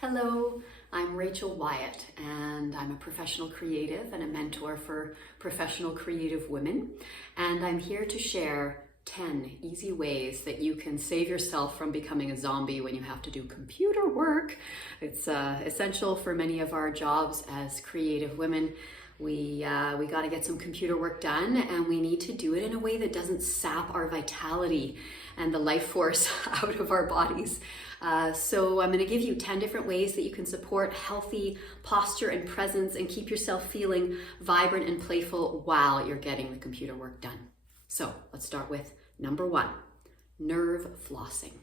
Hello, I'm Rachel Wyatt, and I'm a professional creative and a mentor for professional creative women. And I'm here to share 10 easy ways that you can save yourself from becoming a zombie when you have to do computer work. It's essential for many of our jobs as creative women. We got to get some computer work done, and we need to do it in a way that doesn't sap our vitality and the life force out of our bodies. So I'm going to give you 10 different ways that you can support healthy posture and presence and keep yourself feeling vibrant and playful while you're getting the computer work done. So let's start with number 1, nerve flossing.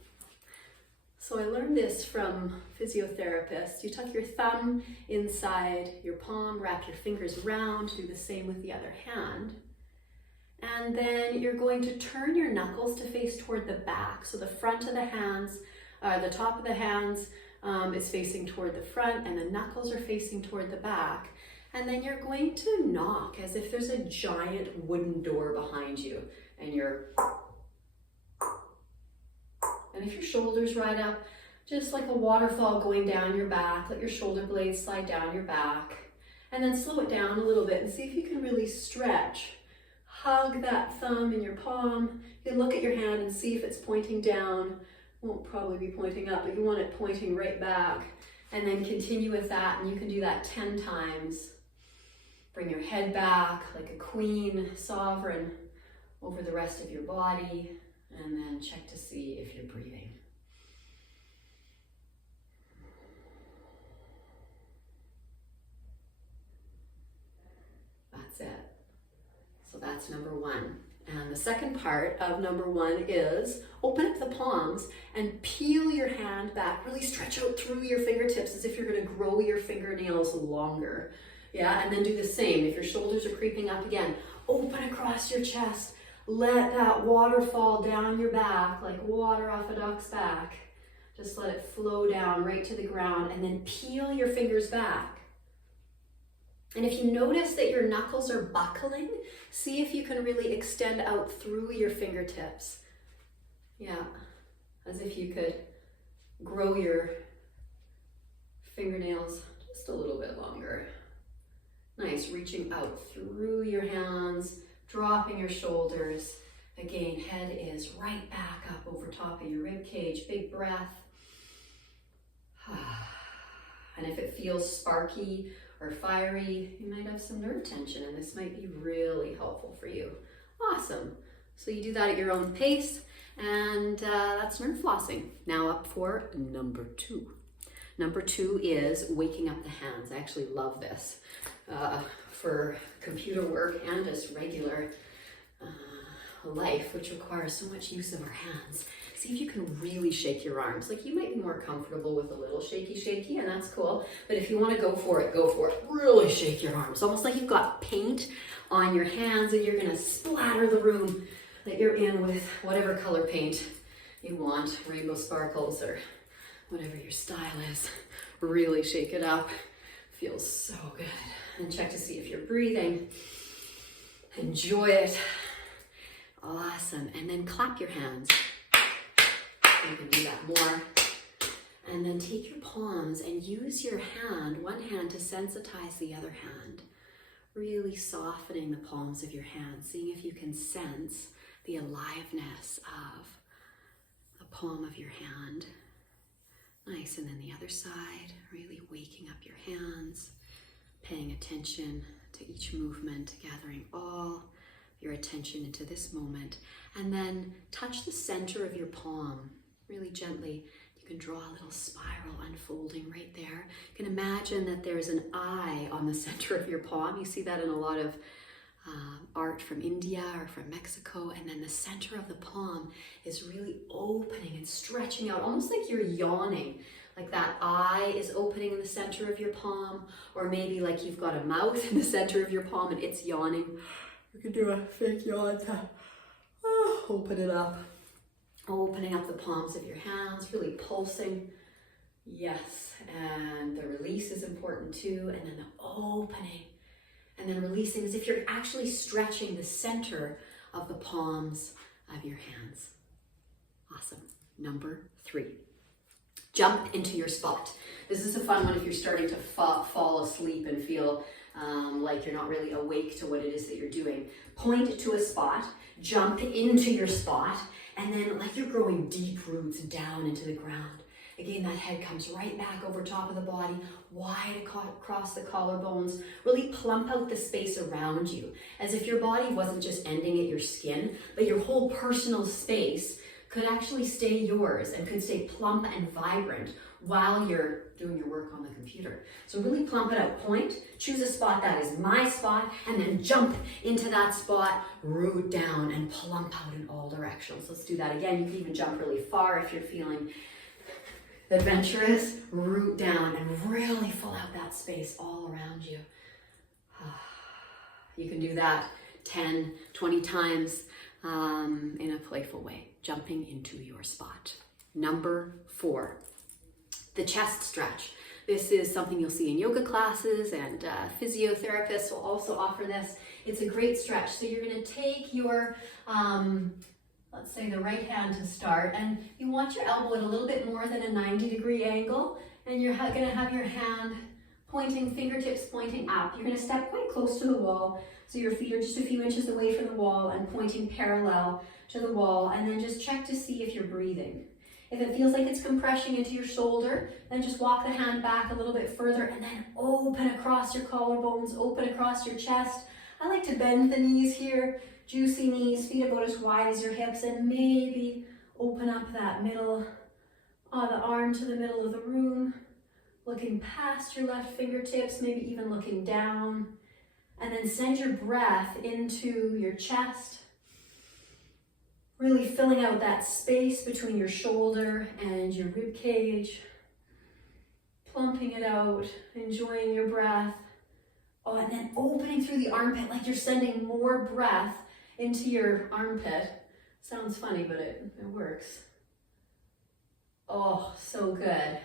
So I learned this from physiotherapists. You tuck your thumb inside your palm, wrap your fingers around, do the same with the other hand. And then you're going to turn your knuckles to face toward the back. So the front of the hands, the top of the hands is facing toward the front, and the knuckles are facing toward the back. And then you're going to knock as if there's a giant wooden door behind you, and if your shoulders right up, just like a waterfall going down your back, let your shoulder blades slide down your back, and then slow it down a little bit and see if you can really stretch. Hug that thumb in your palm. You can look at your hand and see if it's pointing down. Won't probably be pointing up, but you want it pointing right back. And then continue with that, and you can do that 10 times. Bring your head back like a queen, sovereign, over the rest of your body, and then check to see if you're breathing. That's it. So that's number 1. And the second part of number 1 is open up the palms and peel your hand back. Really stretch out through your fingertips as if you're going to grow your fingernails longer. Yeah, and then do the same. If your shoulders are creeping up again, open across your chest. Let that water fall down your back like water off a duck's back. Just let it flow down right to the ground, and then peel your fingers back. And if you notice that your knuckles are buckling, see if you can really extend out through your fingertips. Yeah, as if you could grow your fingernails just a little bit longer. Nice, reaching out through your hands, dropping your shoulders. Again, head is right back up over top of your rib cage. Big breath. And if it feels sparky or fiery, you might have some nerve tension, and this might be really helpful for you. Awesome. So you do that at your own pace, and that's nerve flossing. Now up for number 2. Number 2 is waking up the hands. I actually love this for computer work and just regular life, which requires so much use of our hands. See if you can really shake your arms. Like, you might be more comfortable with a little shaky, and that's cool. But if you want to go for it, go for it. Really shake your arms. Almost like you've got paint on your hands and you're going to splatter the room that you're in with whatever color paint you want, rainbow sparkles or whatever your style is. Really shake it up. Feels so good. And check to see if you're breathing. Enjoy it. Awesome. And then clap your hands. You can do that more. And then take your palms and use your hand, one hand, to sensitize the other hand. Really softening the palms of your hand, seeing if you can sense the aliveness of the palm of your hand. Nice. And then the other side, really waking up your hands, paying attention to each movement, gathering all your attention into this moment. And then touch the center of your palm really gently. You can draw a little spiral unfolding right there. You can imagine that there's an eye on the center of your palm. You see that in a lot of art from India or from Mexico. And then the center of the palm is really opening and stretching out, almost like you're yawning. Like that eye is opening in the center of your palm, or maybe like you've got a mouth in the center of your palm and it's yawning. You can do a fake yawn to open it up. Opening up the palms of your hands, really pulsing. Yes, and the release is important too. And then the opening, and then releasing as if you're actually stretching the center of the palms of your hands. Awesome. Number 3. Jump into your spot. This is a fun one if you're starting to fall asleep and feel like you're not really awake to what it is that you're doing. Point to a spot, jump into your spot, and then like you're growing deep roots down into the ground. Again, that head comes right back over top of the body, wide across the collarbones. Really plump out the space around you, as if your body wasn't just ending at your skin, but your whole personal space could actually stay yours and could stay plump and vibrant while you're doing your work on the computer. So really plump it out. Point, choose a spot that is my spot, and then jump into that spot, root down, and plump out in all directions. Let's do that again. You can even jump really far if you're feeling adventurous. Root down and really fill out that space all around you. You can do that 10, 20 times in a playful way, jumping into your spot. Number 4, the chest stretch. This is something you'll see in yoga classes, and physiotherapists will also offer this. It's a great stretch. So you're going to take your, let's say the right hand to start, and you want your elbow at a little bit more than a 90-degree angle, and you're going to have your hand pointing, fingertips pointing up. You're going to step quite close to the wall, so your feet are just a few inches away from the wall and pointing parallel to the wall, and then just check to see if you're breathing. If it feels like it's compressing into your shoulder, then just walk the hand back a little bit further and then open across your collarbones, open across your chest. I like to bend the knees here, juicy knees, feet about as wide as your hips, and maybe open up that middle, the arm to the middle of the room, looking past your left fingertips, maybe even looking down, and then send your breath into your chest, really filling out that space between your shoulder and your rib cage, plumping it out, enjoying your breath. Oh, and then opening through the armpit like you're sending more breath into your armpit. Sounds funny, but it works. Oh, so good.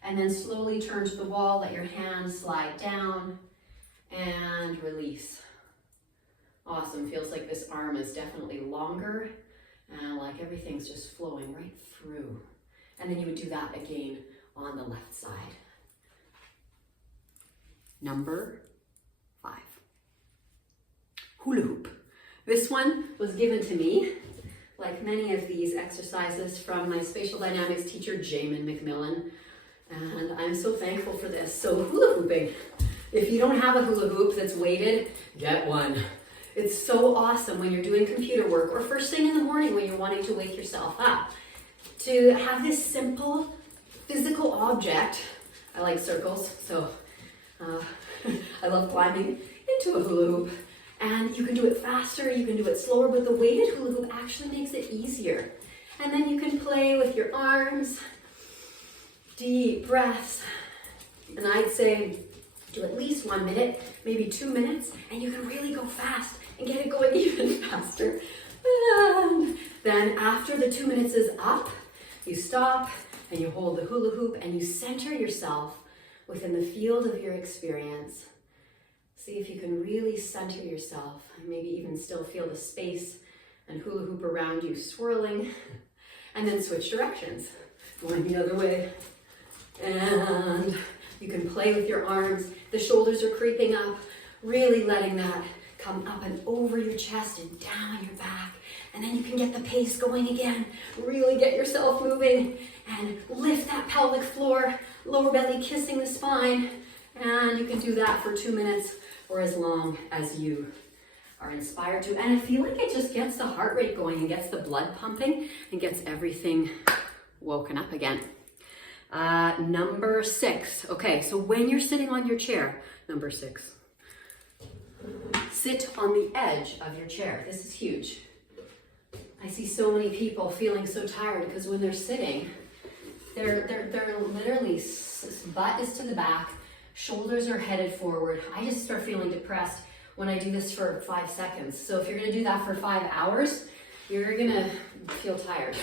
And then slowly turn to the wall, let your hands slide down and release. Awesome, feels like this arm is definitely longer and like everything's just flowing right through. And then you would do that again on the left side. Number 5, hula hoop. This one was given to me, like many of these exercises, from my spatial dynamics teacher, Jamin McMillan. And I'm so thankful for this. So hula hooping, if you don't have a hula hoop that's weighted, get one. It's so awesome when you're doing computer work or first thing in the morning when you're wanting to wake yourself up. To have this simple physical object, I like circles, so I love climbing into a hula hoop. And you can do it faster, you can do it slower, but the weighted hula hoop actually makes it easier. And then you can play with your arms, deep breaths, and I'd say do at least 1 minute, maybe 2 minutes, and you can really go fast and get it going even faster. And then after the 2 minutes is up, you stop and you hold the hula hoop and you center yourself within the field of your experience. See if you can really center yourself and maybe even still feel the space and hula hoop around you swirling, and then switch directions, going the other way. And you can play with your arms. The shoulders are creeping up, really letting that come up and over your chest and down your back. And then you can get the pace going again. Really get yourself moving and lift that pelvic floor, lower belly kissing the spine. And you can do that for 2 minutes or as long as you are inspired to. And I feel like it just gets the heart rate going and gets the blood pumping and gets everything woken up again. Number 6. Okay, so when you're sitting on your chair, number 6, sit on the edge of your chair. This is huge. I see so many people feeling so tired because when they're sitting, they're literally, butt is to the back, shoulders are headed forward. I just start feeling depressed when I do this for 5 seconds. So if you're gonna do that for 5 hours, you're gonna feel tired.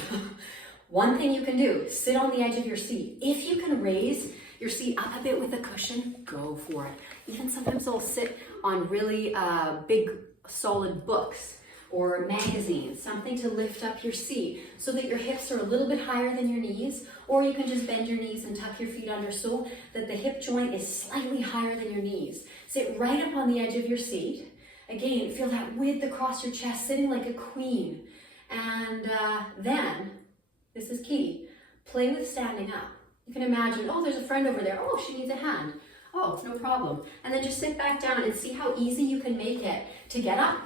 One thing you can do, sit on the edge of your seat. If you can raise your seat up a bit with a cushion, go for it. Even sometimes I'll sit on really big, solid books or magazines, something to lift up your seat so that your hips are a little bit higher than your knees, or you can just bend your knees and tuck your feet under so that the hip joint is slightly higher than your knees. Sit right up on the edge of your seat. Again, feel that width across your chest, sitting like a queen. And then, this is key, play with standing up. You can imagine, oh, there's a friend over there. Oh, she needs a hand. Oh, no problem. And then just sit back down and see how easy you can make it to get up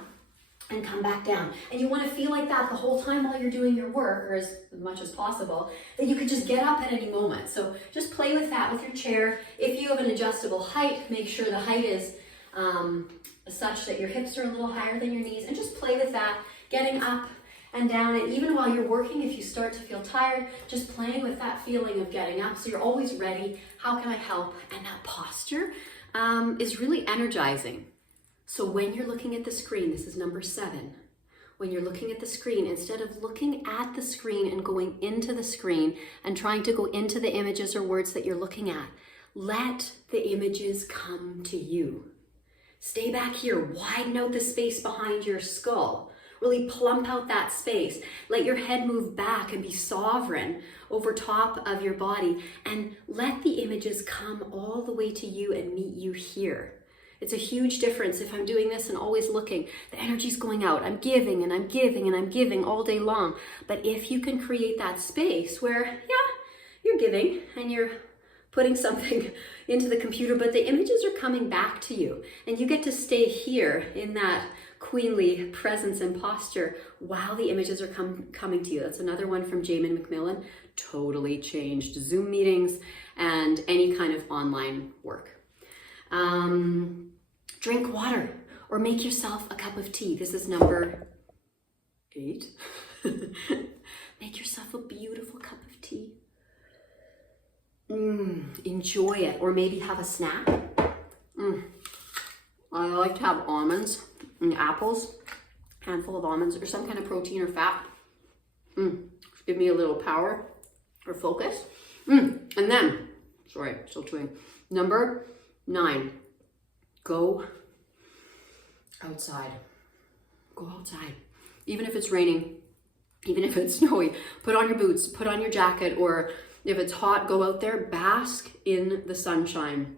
and come back down. And you want to feel like that the whole time while you're doing your work, or as much as possible, that you could just get up at any moment. So just play with that with your chair. If you have an adjustable height, make sure the height is such that your hips are a little higher than your knees, and just play with that, getting up and down. And even while you're working, if you start to feel tired, just playing with that feeling of getting up so you're always ready. How can I help? And that posture is really energizing. So when you're looking at the screen, this is number 7. When you're looking at the screen, instead of looking at the screen and going into the screen and trying to go into the images or words that you're looking at, let the images come to you. Stay back here, widen out the space behind your skull. Really plump out that space. Let your head move back and be sovereign over top of your body, and let the images come all the way to you and meet you here. It's a huge difference if I'm doing this and always looking. The energy's going out. I'm giving and I'm giving and I'm giving all day long. But if you can create that space where, yeah, you're giving and you're putting something into the computer, but the images are coming back to you, and you get to stay here in that queenly presence and posture while the images are coming to you. That's another one from Jamin McMillan. Totally changed Zoom meetings and any kind of online work. Drink water or make yourself a cup of tea. This is number 8. Make yourself a beautiful cup of tea. Enjoy it, or maybe have a snack. I like to have almonds and apples, handful of almonds or some kind of protein or fat. Give me a little power or focus. And then, sorry, still chewing. Number 9, go outside. Go outside. Even if it's raining, even if it's snowy, put on your boots, put on your jacket, or if it's hot, go out there, bask in the sunshine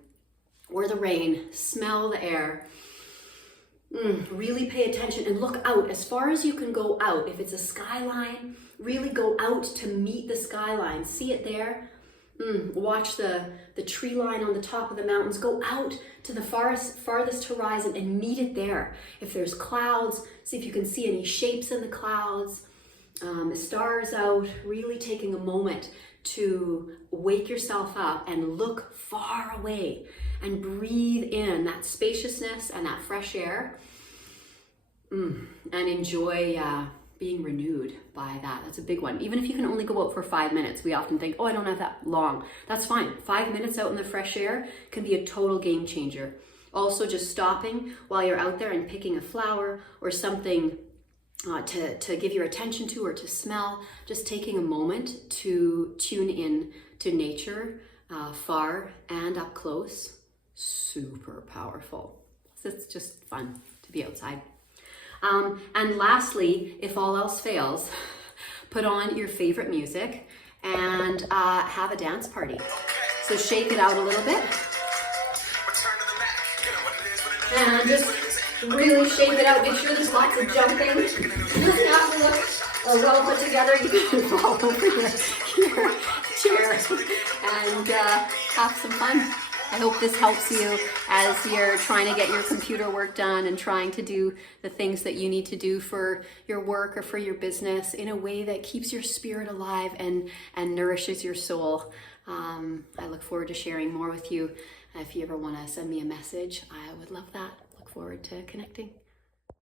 or the rain, smell the air. Really pay attention and look out as far as you can go out. If it's a skyline, really go out to meet the skyline. See it there? Watch the tree line on the top of the mountains. Go out to the farthest horizon and meet it there. If there's clouds, see if you can see any shapes in the clouds. Stars out, really taking a moment to wake yourself up and look far away and breathe in that spaciousness and that fresh air, and enjoy being renewed by that. That's a big one. Even if you can only go out for 5 minutes, we often think, oh, I don't have that long. That's fine. 5 minutes out in the fresh air can be a total game changer. Also, just stopping while you're out there and picking a flower or something to give your attention to or to smell, just taking a moment to tune in to nature, far and up close. Super powerful. So it's just fun to be outside. And lastly, if all else fails, put on your favorite music and have a dance party. So shake it out a little bit. And just really shake it out. Make sure there's lots of jumping. It doesn't have to look well put together. You can fall over your chair and have some fun. I hope this helps you as you're trying to get your computer work done and trying to do the things that you need to do for your work or for your business in a way that keeps your spirit alive and nourishes your soul. I look forward to sharing more with you. If you ever want to send me a message, I would love that. Look forward to connecting.